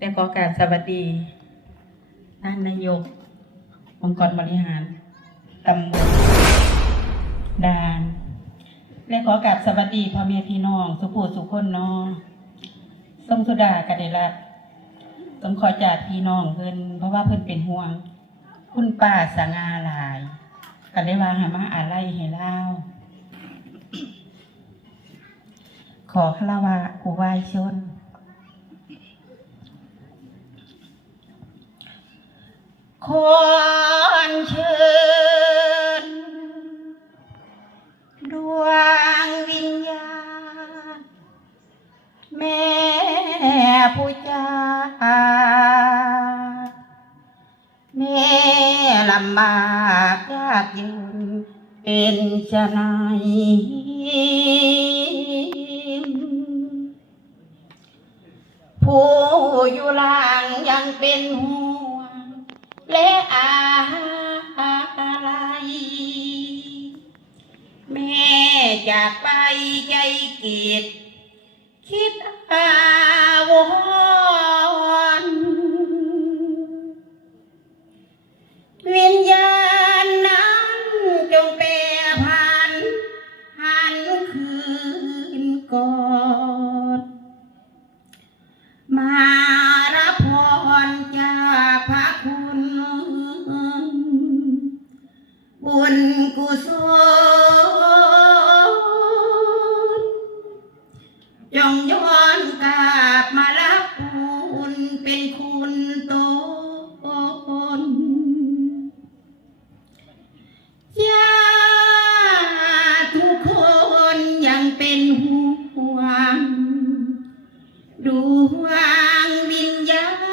และขอการสวัสดีท่านนายก องค์กรบริหารตำบลดานและขอกราบสวัสดีพ่อแม่พี่น้อง สุภูสุคนน้องทรงสุดากเดรัตต้องขอจากพี่น้องเพิ่นเพราะว่าเพิ่นเป็นห่วง คุณป้าสง่าหลายก็เลยว่าหามาอะไรให้เล่าขอคารวะครูไหว้ชน ขอนเชิญดวงวิญญาณ แม่ผู้จาแม่ลำบากยากเย็นเป็นจะไหนผู้อยู่ล่างยังเป็นห่ว และอะไร แม่จากไปใจเกียดคิดอาวรณ์วิน จงย้อนกลับมารับคุณเป็นคุณตนญาติทุกคนยังเป็นห่วงดูวางวิญญาณ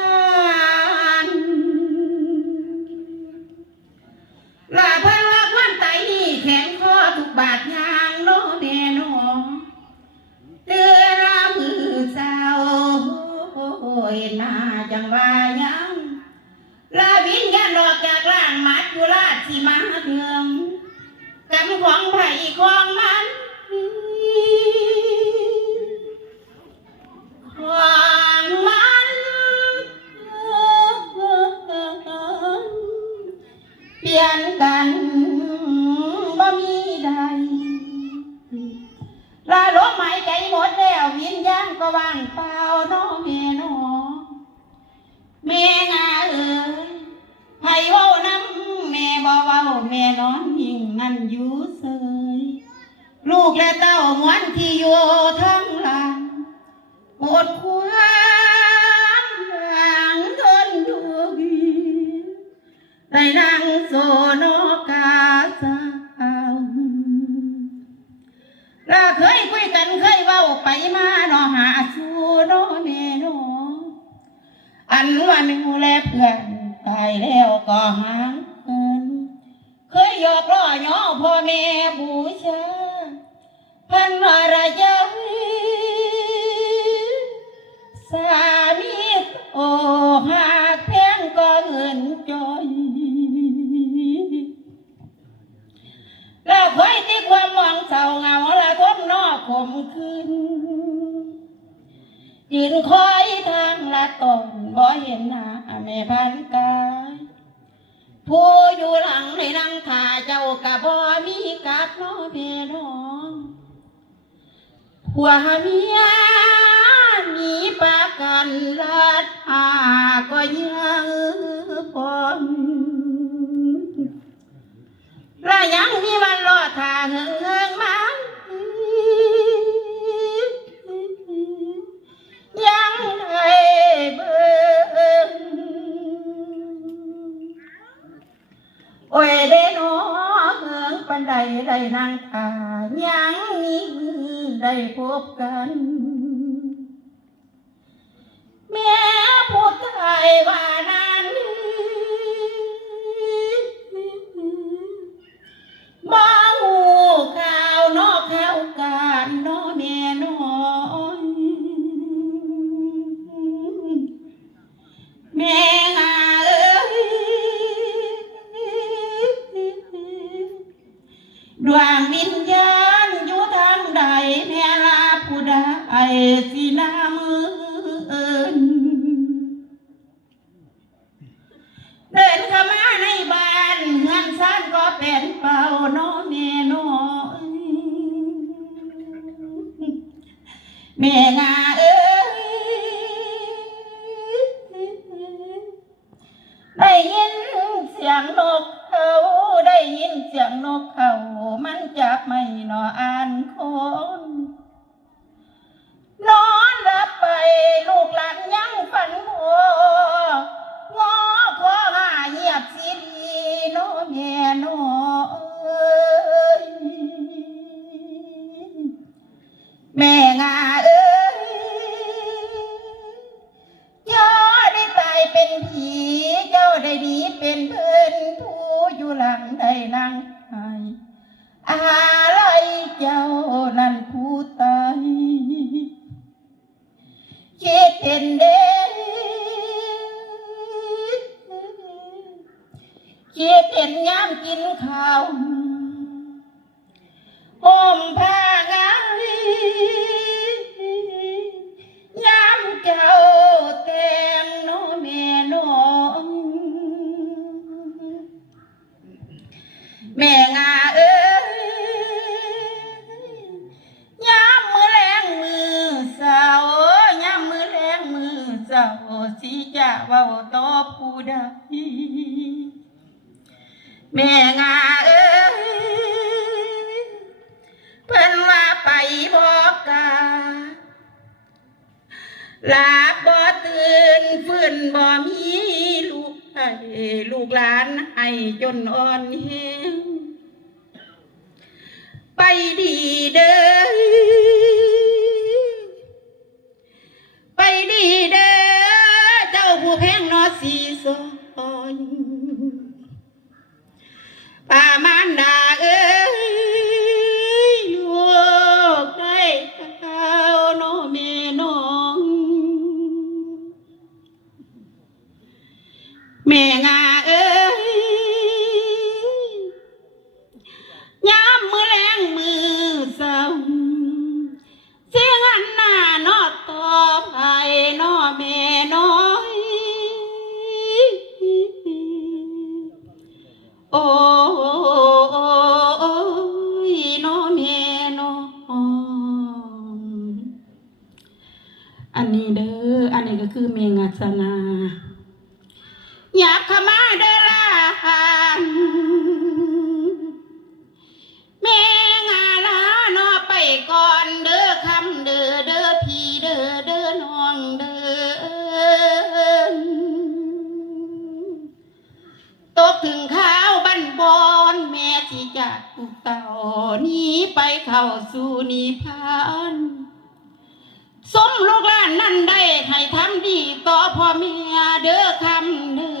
วิญญาณอกจากร่างมัดกุลาชสิมาเถืองกำของไผ่ของมันของมันเปลี่ยนกันบ่มีใดลาลมหายใจหมดแล้ววิญญาณก็ว่างเปล่าน้อแม่น้อแม่งเอ๋ แล้วก็หาเงินเคยหยอกล้อย่อพ่อแม่บูชา พันวารยาสามีโอหากแพงก็เงินจอยแล้วคอยที่ความหวังเศร้าเงาละทนนอกขมคืนยืนคอยทางละตนบ่เห็นหน้าแม่พันกาย ผู้อยู่หลังให้นั่งถ่าเจ้ากะบ่มีกับน้อแม่น้องผัวเมียมีปากกันลัดหาก็ยังปนและยังมีวันรอทาเงเงงมันยัง โอ้ยเด้นอเมืองปันใดได้นางตายังมีมือได้พบกันแม่พูดไทยว่านั้นบ้าหูข่าวนอกข่าวการนอแม่น้อ ไอ้สิน้ามือนเดินเข้ามาในบ้านเฮือนซ่านก็เป็นเป่าโนเมโน้ยเมนาเอ้ได้ยินเสียงนกเขาได้ยินเสียงนกเขามันจับไม่นออ่านคน ลูกหลานยังฝันหัว แม่งาเอ้ยเพิ่นว่าไปบอกกาลาบบ่ตื่นฟื้นบ่มีลูกให้ลูกหลานให้จนอ่อนเฮ แม่งา เข้าสู่นิพพานสมลูกหลานนั่นได้ให้ทำดีต่อพ่อเมียเด้อคำเด้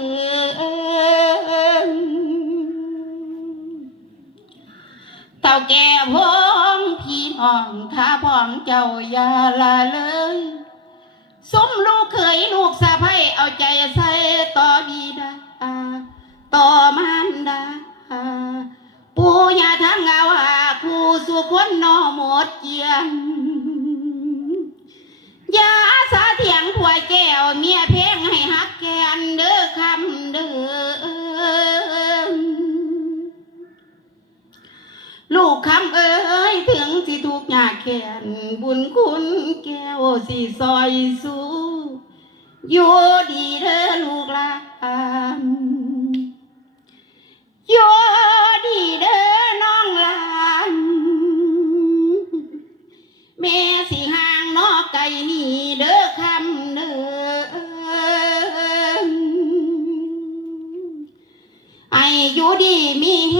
อเต่าแก่พ้องพี่น้องข้าพ้องเจ้าอย่าละเลยสมลูกเคยลูกสะพ้ยเอาใจใส่ต่อบีดาต่อมารดา คนนอหมดเจียนยาสาเถียงผัวแก้วเมียเพลงให้ฮักแกนเด้อคำเด้อลูกคำเอ้ยถึงสิทุกข์ยาแค้นบุญคุณแก้วสิซอยสู้อยู่ดีเด้อลูกหลานอยู่ แม่สิห่างนอกไก่นี่เด้อคำเด้อไออยู่ดีมีแฮ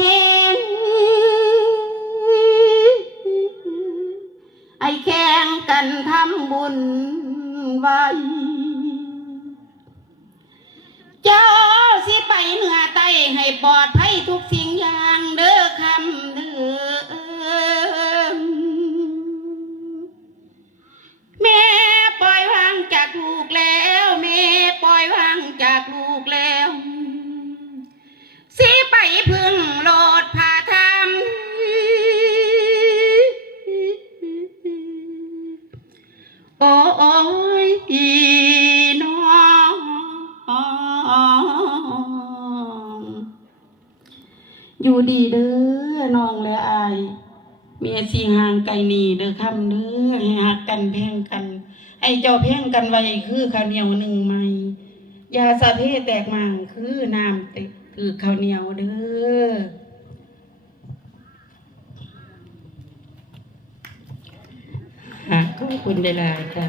งไอแข่งกันทำบุญไว้เจ้าสิไปเหนือใต้ให้ปลอด ดีเด้อน้องและอายเมียสีห่างไกลหนีเด้อคำเด้อให้หักกันแพงกัน ให้เจ้าแพงกันไว้คือข้าวเหนียวหนึ่งไม้ยาสะเพแตกมังคือน้ำเต็กคือข้าวเหนียวเด้อขอบคุณเวลายๆจ้ะ